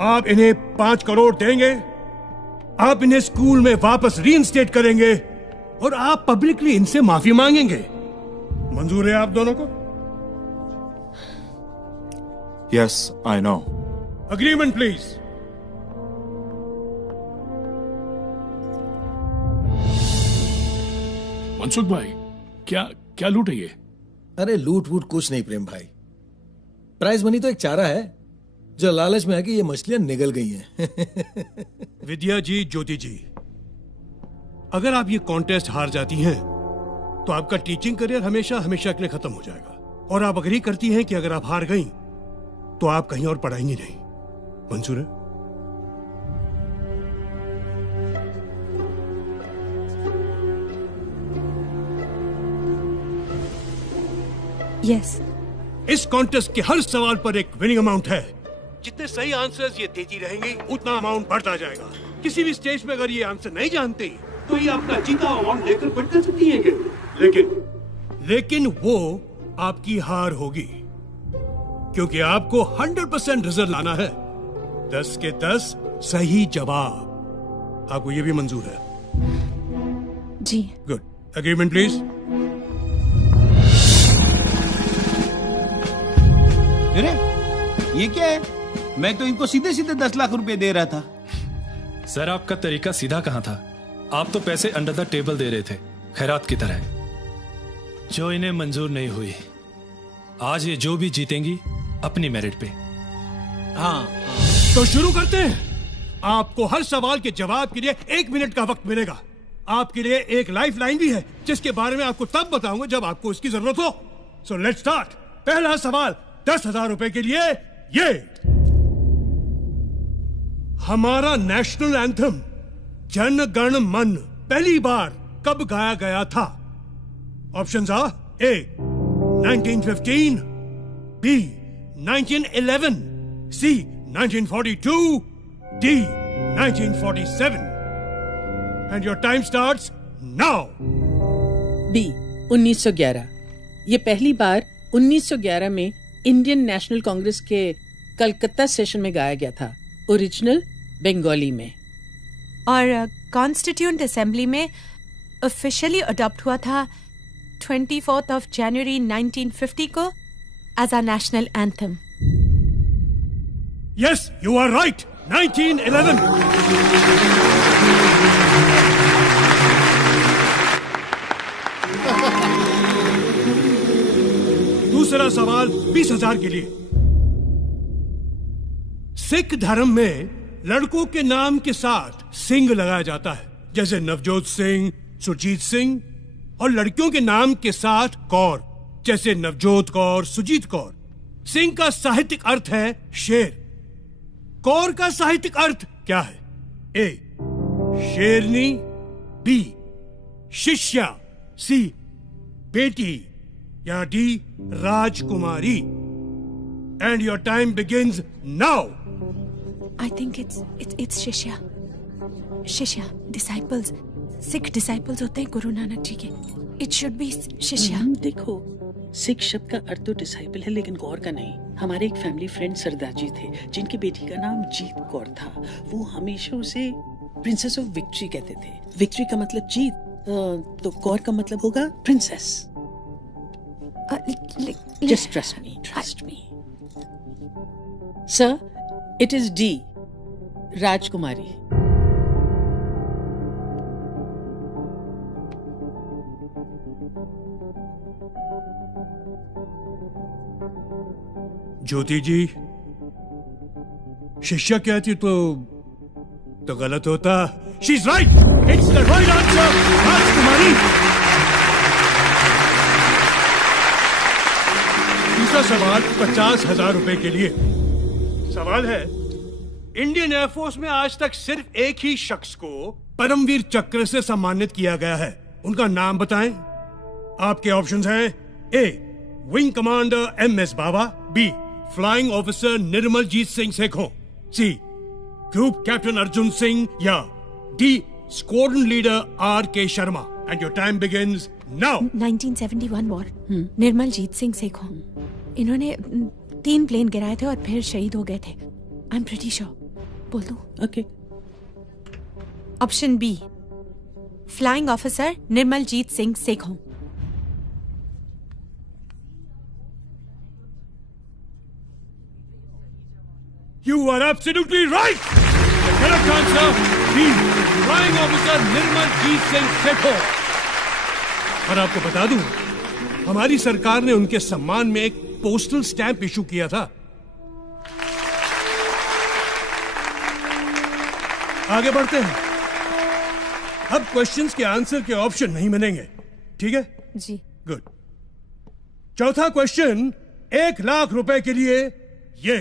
आप इन्हें 5 करोड़ देंगे, आप इन्हें स्कूल में वापस रीइंस्टेट करेंगे और आप पब्लिकली इनसे माफी मांगेंगे। मंजूर है आप दोनों को? Yes, I know. Agreement please. Mansukh भाई, क्या लूट है ये? अरे लूट वूट कुछ नहीं प्रेम भाई, प्राइज मनी तो एक चारा है जो लालच में है कि ये मछलियां निगल गई हैं। विद्या जी, ज्योति जी, अगर आप ये कॉन्टेस्ट हार जाती हैं तो आपका टीचिंग करियर हमेशा हमेशा के लिए खत्म हो जाएगा। और आप अग्री करती हैं कि अगर आप हार गई तो आप कहीं और पढ़ाएंगी नहीं। मंजूर है? यस। इस कॉन्टेस्ट के हर सवाल पर एक विनिंग अमाउंट है। जितने सही आंसर्स ये देती रहेंगी उतना अमाउंट बढ़ता जाएगा। किसी भी स्टेज पे अगर ये आंसर नहीं जानती तो ये अपना जीता अमाउंट लेकर क्विट कर सकती है क्या? लेकिन वो आपकी हार होगी, क्योंकि आपको 100% रिजल्ट लाना है। 10 के 10 सही जवाब। आपको ये भी मंजूर है? जी। गुड। Agreement please. अरे ये क्या है? मैं तो इनको सीधे सीधे 10 लाख रुपए दे रहा था। सर, आपका तरीका सीधा कहां था? आप तो पैसे अंडर द टेबल दे रहे थे, खैरात की तरह, जो इन्हें मंजूर नहीं हुई। आज ये जो भी जीतेंगी अपनी मेरिट पे। हाँ। तो शुरू करते हैं। आपको हर सवाल के जवाब के लिए 1 मिनट का वक्त मिलेगा। आपके लिए एक लाइफ लाइन भी है जिसके बारे में आपको तब बताऊंगा जब आपको इसकी जरूरत हो। So let's start. पहला सवाल 10,000 रुपए के लिए। ये हमारा नेशनल एंथम जन गण मन पहली बार कब गाया गया था? Options are A 1915, B 1911, C 1942, D 1947। And your time starts now. B 1911। ये पहली बार 1911 में इंडियन नेशनल कांग्रेस के कलकत्ता सेशन में गाया गया था, ओरिजिनल बंगाली में। और कॉन्स्टिट्यूएंट असेंबली में ऑफिशियली अडॉप्ट हुआ था 24 जनवरी 1950 को as a national anthem. Yes, you are right. 1911। दूसरा सवाल 20,000 के लिए। सिख धर्म में लड़कों के नाम के साथ सिंह लगाया जाता है, जैसे नवजोत सिंह, सुरजीत सिंह, और लड़कियों के नाम के साथ कौर, जैसे नवजोत कौर, सुजीत कौर। सिंह का साहित्यिक अर्थ है शेर। कौर का साहित्यिक अर्थ क्या है? ए शेरनी, बी शिष्या, सी बेटी, या D Rajkumari. And your time begins now. I think it's शिष्या। शिष्या डिसाइपल्स, सिख डिसाइपल्स होते हैं गुरु नानक जी के। इट शुड बी शिष्या। देखो, सिख शब्द का अर्थ तो डिसाइपल है, लेकिन कौर का नहीं। हमारे एक फैमिली फ्रेंड सरदार जी थे, जिनकी बेटी का नाम जीत कौर था। वो हमेशा उसे प्रिंसेस ऑफ विक्ट्री कहते थे। विक्ट्री का मतलब जीत, तो कौर का मतलब होगा princess. Just trust me. Sir, it is D, राजकुमारी। ज्योति जी, शिष्या कहती तो गलत होता। She's right. It's the right answer, राजकुमारी। दूसरा सवाल 50,000 रुपए के लिए। सवाल है, इंडियन एयरफोर्स में आज तक सिर्फ एक ही शख्स को परमवीर चक्र से सम्मानित किया गया है। उनका नाम बताएं। आपके ऑप्शंस हैं A wing commander MS Bawa, B flying officer Nirmaljit Singh Sekhon, C group captain Arjun Singh, या D squadron leader RK Sharma. And your time begins now. 1971 war, Nirmaljit Singh Sekhon. इन्होंने 3 प्लेन गिराए थे और फिर शहीद हो गए थे। I am pretty sure. बोल दूं? Okay. Option B, flying officer Nirmaljit Singh Sekhon. You are absolutely right. The correct answer B, Flying Officer Nirmaljit Singh Sekhon. और आपको बता दूं, हमारी सरकार ने उनके सम्मान में एक पोस्टल स्टैंप इशू किया था। आगे बढ़ते हैं। अब क्वेश्चंस के आंसर के ऑप्शन नहीं बनेंगे, ठीक है? जी। गुड। चौथा क्वेश्चन 1 लाख रुपए के लिए ये।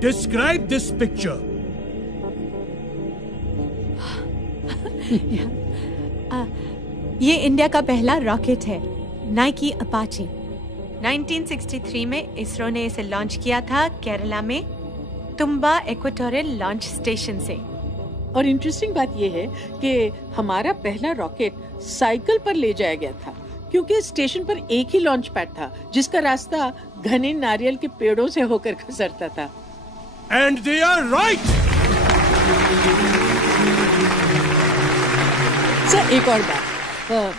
Describe this picture. ये इंडिया का पहला रॉकेट है, नाइकी अपाचे। 1963 में इसरो ने इसे लॉन्च किया था केरला में तुम्बा इक्वेटोरियल लॉन्च स्टेशन से। और इंटरेस्टिंग बात यह है कि हमारा पहला रॉकेट साइकिल पर ले जाया गया था, क्योंकि स्टेशन पर एक ही लॉन्च पैड था जिसका रास्ता घने नारियल के पेड़ों से होकर गुजरता था। And they are right. Sir, एक और बात,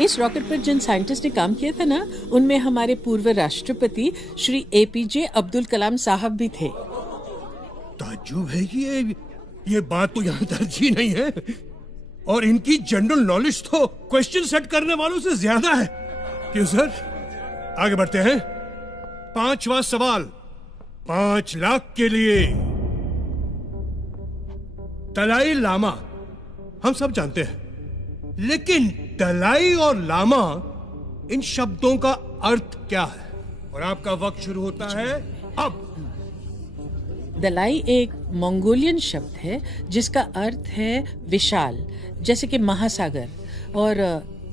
इस रॉकेट पर जिन साइंटिस्ट ने काम किया था ना, उनमें हमारे पूर्व राष्ट्रपति श्री APJ अब्दुल कलाम साहब भी थे। ताज्जुब है कि ये बात तो यहाँ दर्ज ही नहीं है, और इनकी जनरल नॉलेज तो क्वेश्चन सेट करने वालों से ज्यादा है। क्यों सर? आगे बढ़ते हैं। 5वां सवाल 5 लाख के लिए। दलाई लामा हम सब जानते हैं, लेकिन दलाई और लामा, इन शब्दों का अर्थ क्या है? और आपका वक्त शुरू होता है अब। दलाई एक मंगोलियन शब्द है जिसका अर्थ है विशाल, जैसे कि महासागर, और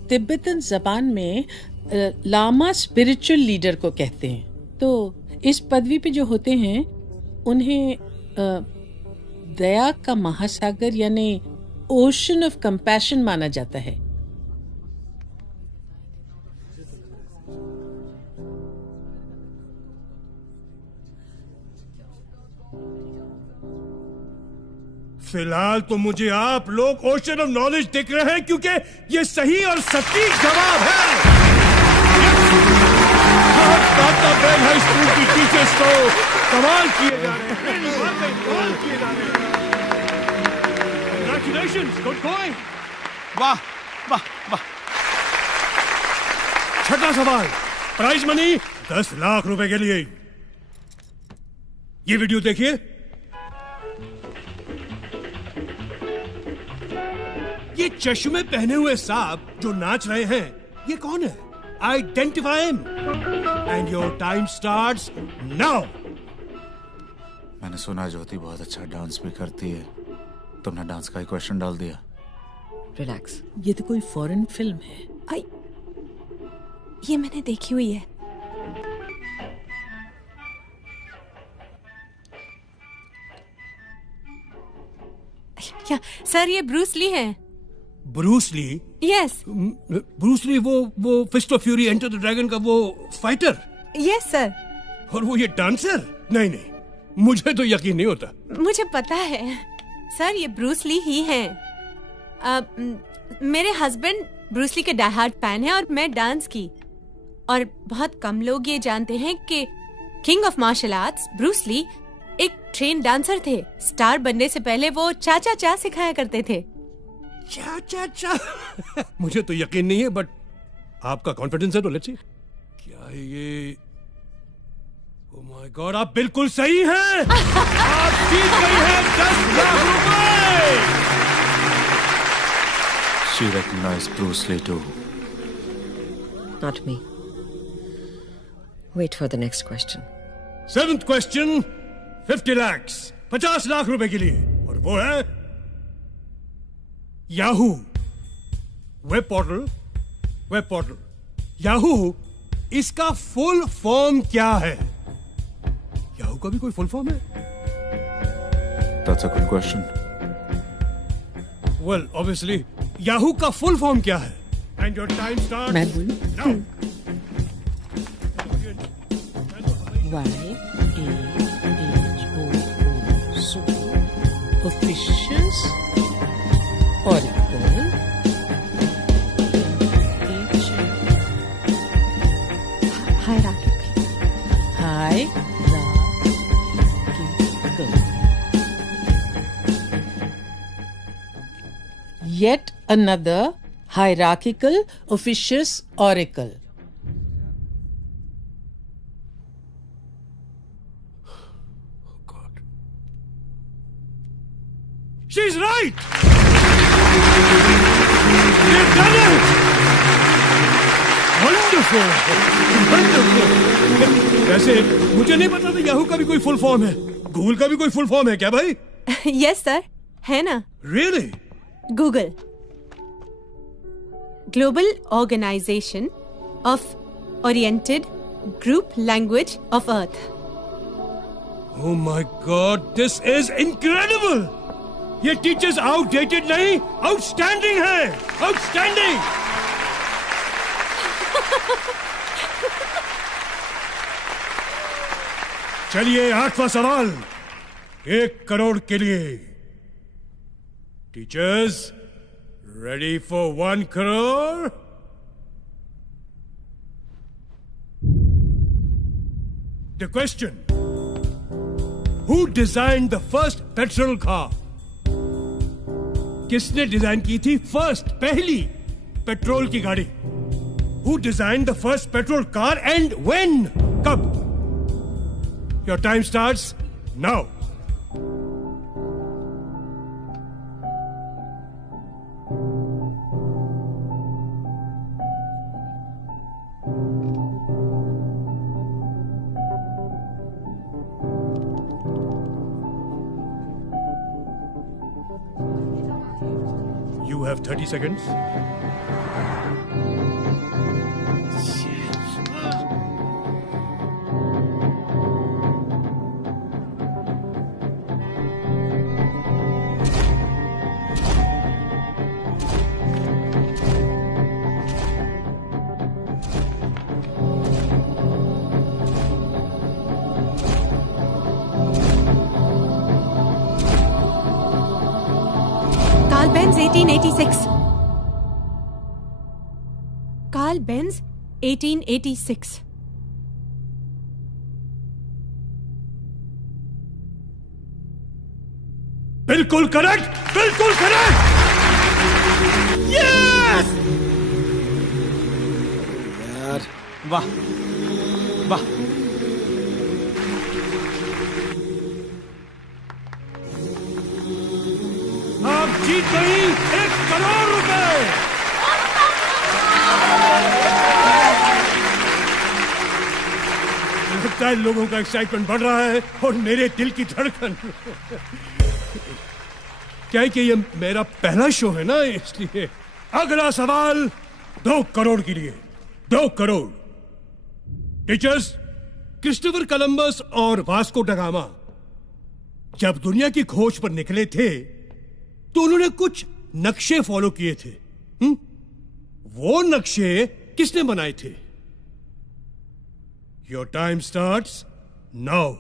तिब्बतन जबान में लामा स्पिरिचुअल लीडर को कहते हैं। तो इस पदवी पे जो होते हैं उन्हें दया का महासागर यानी ओशन ऑफ कंपैशन माना जाता है। फिलहाल तो मुझे आप लोग ओशन ऑफ नॉलेज दिख रहे हैं, क्योंकि ये सही और सटीक जवाब है। टाटा हाई स्कूल की टीचर्स को कमाल किए जा रहे हैं, कमाल किए जा रहे हैं। Congratulations, good going. वाह वाह वाह। छठा सवाल, प्राइज मनी 10 लाख रुपए के लिए। ये वीडियो देखिए। ये चश्मे पहने हुए साहब जो नाच रहे हैं, ये कौन है? Identify him and your time starts now. मैंने सुना ज्योति बहुत अच्छा डांस भी करती है। तुमने डांस का ही क्वेश्चन डाल दिया। रिलैक्स। ये तो कोई फॉरेन फिल्म है। आई, ये मैंने देखी हुई है। क्या सर, ये ब्रूस ली है? Bruce Lee? Yes. Bruce Lee वो Fist of Fury Enter the Dragon का वो फाइटर? Yes sir. और वो ये डांसर? नहीं नहीं, मुझे तो यकीन नहीं होता। मुझे पता है सर, ये ब्रूस ली ही हैं। मेरे हस्बैंड ब्रूस ली के डाई हार्ड फैन है और मैं डांस की। और बहुत कम लोग ये जानते हैं कि king of martial arts Bruce Lee एक ट्रेन डांसर थे। स्टार बनने से पहले वो चा चा सिखाया करते थे। चा मुझे तो यकीन नहीं है, बट आपका कॉन्फिडेंस है तो लेट्स सी। क्या है ये? ओह माय गॉड, आप बिल्कुल सही हैं। आप जीत गई हैं 10 लाख रुपए। She recognized Bruce Lee too. Not me. Wait for the next question. 7th question 50 lakhs 50 lakh रुपए के लिए, और वो है याहू वेब पोर्टल। याहू, इसका फुल फॉर्म क्या है? याहू का भी कोई फुल फॉर्म है? That's a good question. Well, obviously, Yahoo का फुल फॉर्म क्या है? And your time starts मैं बोलूं? now. YAHOO. officious, oracle, Hierarchical. hierarchical. Yet another hierarchical, officious oracle. She's right! We've done it! Wonderful! Wonderful! वैसे मुझे नहीं पता था याहू का भी कोई फुल फॉर्म है, गूगल का भी कोई फुल फॉर्म है क्या भाई? Yes sir, है ना? Really? Google. Global Organization of Oriented Group Language of Earth. Oh my God, this is incredible! ये टीचर्स आउटडेटेड नहीं, आउटस्टैंडिंग है, आउटस्टैंडिंग। चलिए 8वां सवाल 1 करोड़ के लिए। Teachers ready for 1 crore? The question, who designed the first petrol car? किसने design की थी पहली पेट्रोल की गाड़ी? Who designed the first petrol car and when? कब? Your time starts now. You have 30 seconds. Carl Benz 1886. Carl Benz 1886. बिल्कुल correct, बिल्कुल correct. Yes! यार वाह वाह। आप जीत गई 1 करोड़ रुपए। लगता है लोगों का एक्साइटमेंट बढ़ रहा है और मेरे दिल की धड़कन। क्या है कि ये मेरा पहला शो है ना, इसलिए। अगला सवाल 2 करोड़ के लिए। 2 करोड़। टीचर्स, क्रिस्टोफर कोलंबस और वास्को ड गामा जब दुनिया की खोज पर निकले थे तो उन्होंने कुछ नक्शे फॉलो किए थे। वो नक्शे किसने बनाए थे? Your time starts now.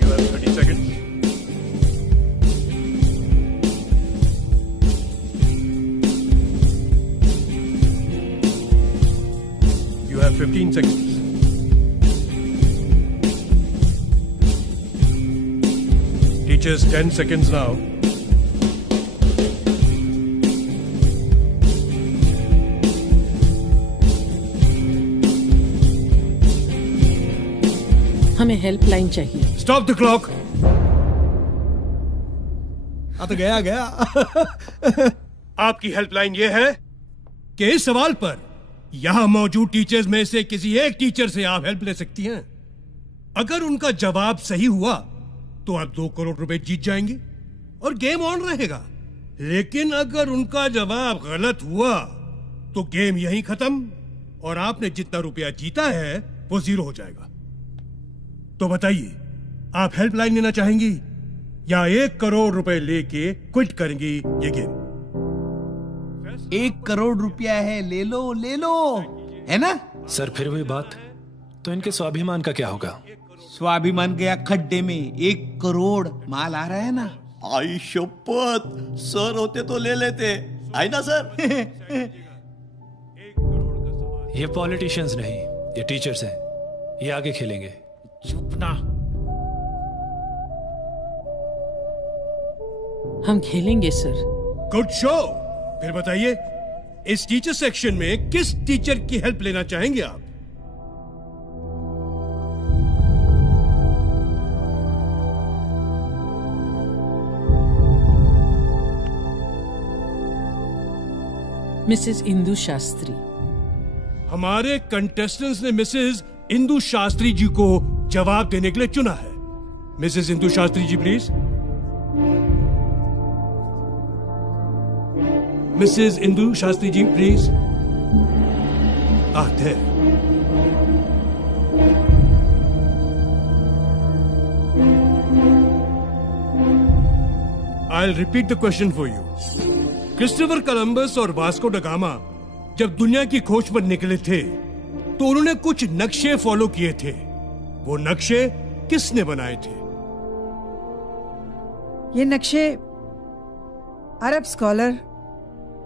You have 30 seconds. You have 15 seconds. Teachers, 10 seconds now. हमें हेल्पलाइन चाहिए। Stop the clock. तो गया आपकी हेल्पलाइन ये है कि इस सवाल पर यहां मौजूद टीचर्स में से किसी एक टीचर से आप हेल्प ले सकती हैं। अगर उनका जवाब सही हुआ तो आप 2 करोड़ रुपए जीत जाएंगे और गेम ऑन रहेगा। लेकिन अगर उनका जवाब गलत हुआ तो गेम यहीं खत्म और आपने जितना रुपया जीता है वो 0 हो जाएगा। तो बताइए, आप हेल्पलाइन लेना चाहेंगी या 1 करोड़ रुपए लेके क्विट करेंगी ये गेम? 1 करोड़ रुपया है, ले लो, है ना? सर फिर वही बात, तो इनके स्वाभिमान का क्या होगा? स्वाभिमान गया खड्डे में। 1 करोड़ माल आ रहा है ना। आई शपथ, सर होते तो ले लेते, है ना सर? ये पॉलिटिशियंस नहीं, ये टीचर्स हैं, ये आगे खेलेंगे। चुप ना। हम खेलेंगे सर। Good show. फिर बताइए, इस टीचर सेक्शन में किस टीचर की हेल्प लेना चाहेंगे आप? मिसेस इंदु शास्त्री। हमारे कंटेस्टेंट्स ने मिसेस इंदु शास्त्री जी को जवाब देने के लिए चुना है। Mrs Indu Shastri ji please. Mrs Indu Shastri ji please. आते हैं। I'll repeat the question for you. Christopher Columbus और वास्को ड गामा जब दुनिया की खोज पर निकले थे तो उन्होंने कुछ नक्शे फॉलो किए थे। वो नक्शे किसने बनाए थे? ये नक्शे अरब स्कॉलर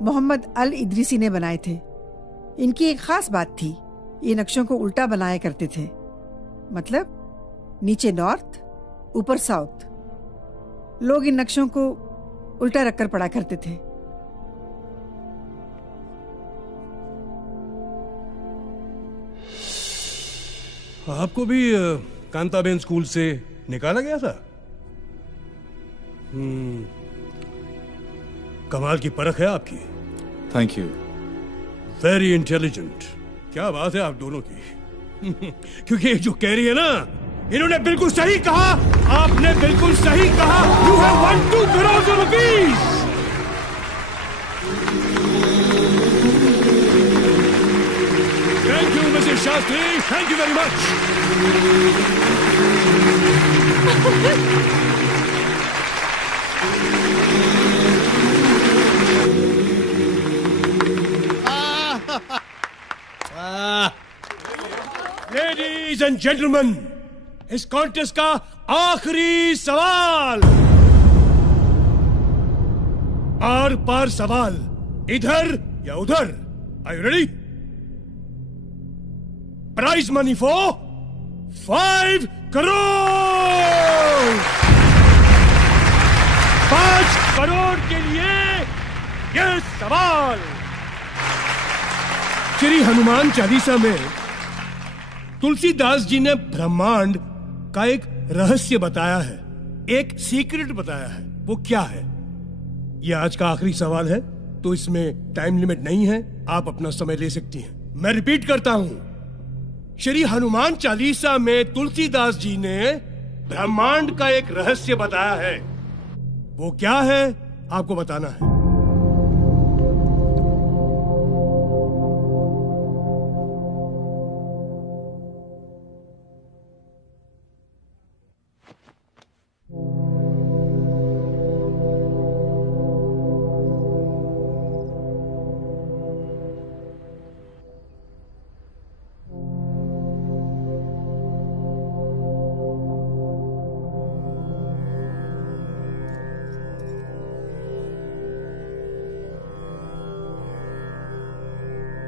मोहम्मद अल इदरीसी ने बनाए थे। इनकी एक खास बात थी, ये नक्शों को उल्टा बनाया करते थे, मतलब नीचे नॉर्थ ऊपर साउथ। लोग इन नक्शों को उल्टा रखकर पढ़ा करते थे। आपको भी कांताबेन स्कूल से निकाला गया था? कमाल की परख है आपकी। Thank you. Very intelligent. क्या बात है आप दोनों की। क्योंकि ये जो कह रही है ना, इन्होंने बिल्कुल सही कहा। आपने बिल्कुल सही कहा। You have won 2 crore rupees. Thank you Mrs Shastri, thank you very much. Ladies and gentleman, इस कॉन्टेस्ट का आखिरी सवाल। आर पार सवाल, इधर या उधर। Are you ready? Prize money for 5 crore. 5 crore के लिए यह सवाल। श्री हनुमान चालीसा में तुलसीदास जी ने ब्रह्मांड का एक रहस्य बताया है, एक सीक्रेट बताया है। वो क्या है? यह आज का आखिरी सवाल है, तो इसमें टाइम लिमिट नहीं है, आप अपना समय ले सकती हैं। मैं रिपीट करता हूं, श्री हनुमान चालीसा में तुलसीदास जी ने ब्रह्मांड का एक रहस्य बताया है। वो क्या है आपको बताना है।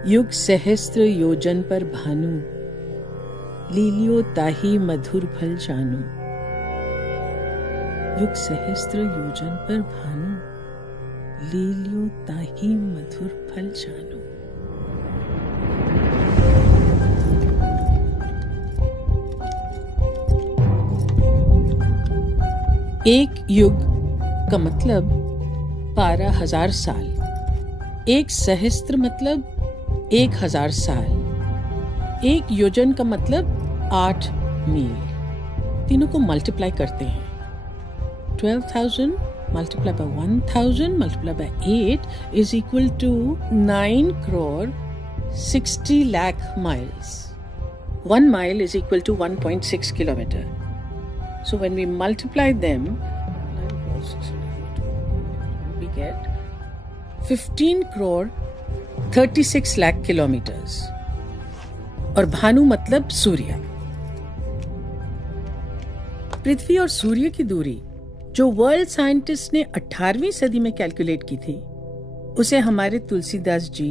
युग सहस्त्र योजन पर भानु, लीलियो ताही मधुर फल जानू। युग सहस्त्र योजन पर भानु, लीलियो ताही मधुर फल जानू। एक युग का मतलब 12,000 साल। एक सहस्त्र मतलब 1,000 साल। एक योजन का मतलब 8 मील। तीनों को मल्टीप्लाई करते हैं। 12,000 multiplied by 1,000 multiplied by 8 is equal to 9 crore 60 lakh miles. 1 mile is equal to 1.6 kilometer. So when we multiply them, we get 15 crore 36 lakh kilometers. और भानु मतलब सूर्य. पृथ्वी और सूर्य की दूरी जो वर्ल्ड साइंटिस्ट ने 18वीं सदी में कैलकुलेट की थी, उसे हमारे तुलसीदास जी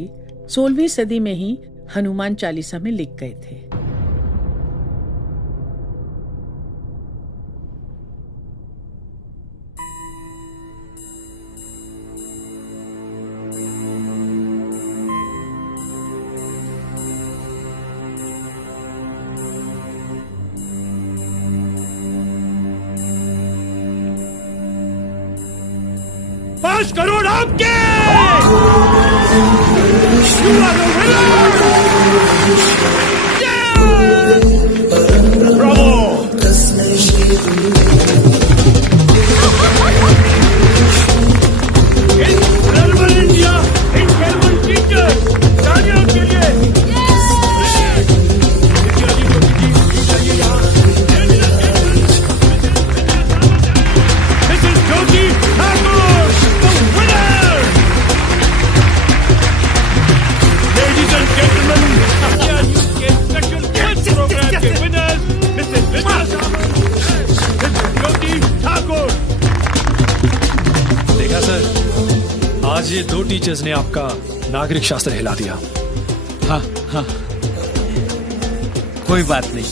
16वीं सदी में ही हनुमान चालीसा में लिख गए थे. $5 करोड़ आपके! You are the winner! Yeah! Bravo! Incredible India! Incredible teachers! तालियां के लिए! This is Jyoti Thakur! Ladies and gentlemen, special guest program के winners, Mrs. Jyoti Thakur. देखा सर, आज ये 2 टीचर्स ने आपका नागरिक शास्त्र हिला दिया. हाँ हाँ, कोई बात नहीं.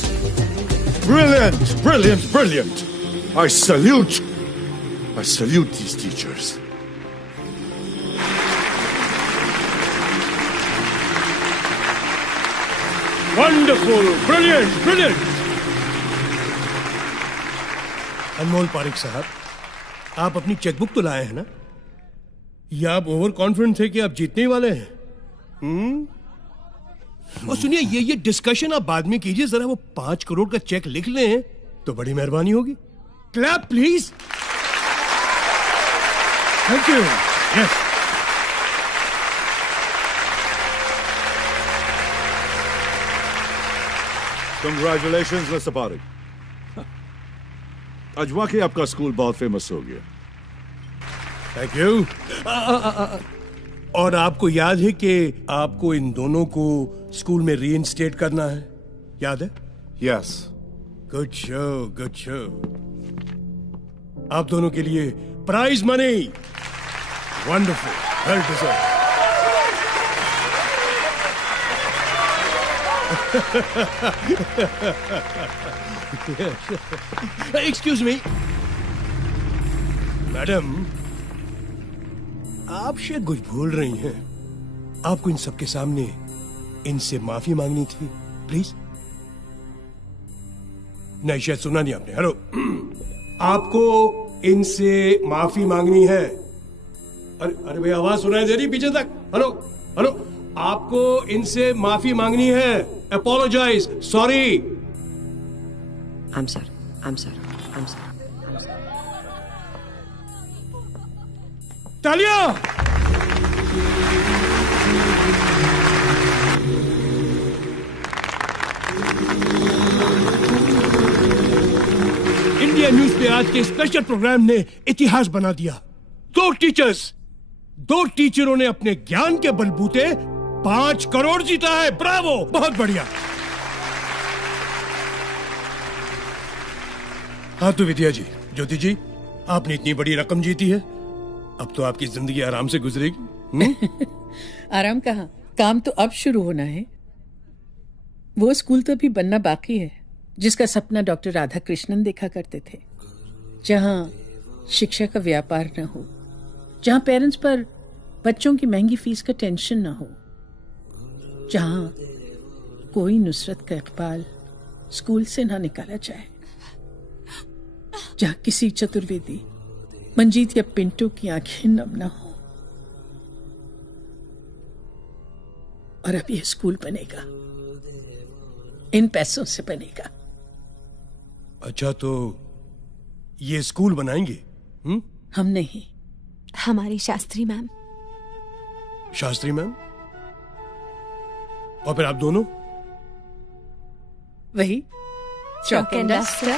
Brilliant, brilliant, brilliant. I salute these teachers. Wonderful, brilliant, brilliant. अनमोल पारिक साहब, आप अपनी चेकबुक तो लाए हैं ना? या आप ओवर कॉन्फिडेंट थे कि आप जीतने ही वाले हैं? और सुनिए, ये डिस्कशन आप बाद में कीजिए. जरा वो 5 करोड़ का चेक लिख लें तो बड़ी मेहरबानी होगी. Clap please. Thank you. Yes. Congratulations, Mr. Parik. आज वाकई आपका स्कूल बहुत फेमस हो गया. Thank you. और आपको याद है कि आपको इन दोनों को स्कूल में रीइंस्टेट करना है? याद है? Yes. Good show, good show. आप दोनों के लिए prize money. Wonderful, well deserve. Excuse me madam, आप शायद कुछ भूल रही हैं. आपको इन सबके सामने इनसे माफी मांगनी थी. प्लीज. नहीं, शायद सुना नहीं आपने. हेलो. आपको इनसे माफी मांगनी है. अरे भाई, आवाज सुनाई दे रही पीछे तक? Hello hello. आपको इनसे माफी मांगनी है. अपोलोजाइज. सॉरी. I'm sorry. तालियां. इंडिया न्यूज पे आज के स्पेशल प्रोग्राम ने इतिहास बना दिया. 2 टीचरों ने अपने ज्ञान के बलबूते 5 करोड़ जीता है. ब्रावो, बहुत बढ़िया. हाँ तो विद्या जी, ज्योति जी, आपने इतनी बड़ी रकम जीती है. अब तो आपकी जिंदगी आराम से गुजरेगी. आराम कहाँ, काम तो अब शुरू होना है. वो स्कूल तो अभी बनना बाकी है जिसका सपना डॉक्टर राधा कृष्णन देखा करते थे. जहाँ शिक्षा का व्यापार न हो, जहाँ पेरेंट्स पर बच्चों की महंगी फीस का टेंशन न हो, जहाँ कोई नुसरत का इकबाल स्कूल से ना निकाला जाए, जहाँ किसी चतुर्वेदी, मंजीत या पिंटो की आंखें नम न हो. और अब ये स्कूल बनेगा, इन पैसों से बनेगा. अच्छा, तो ये स्कूल बनाएंगे? हम नहीं, हमारी शास्त्री मैम. शास्त्री मैम? और फिर आप दोनों? वही चॉक एंड डस्टर.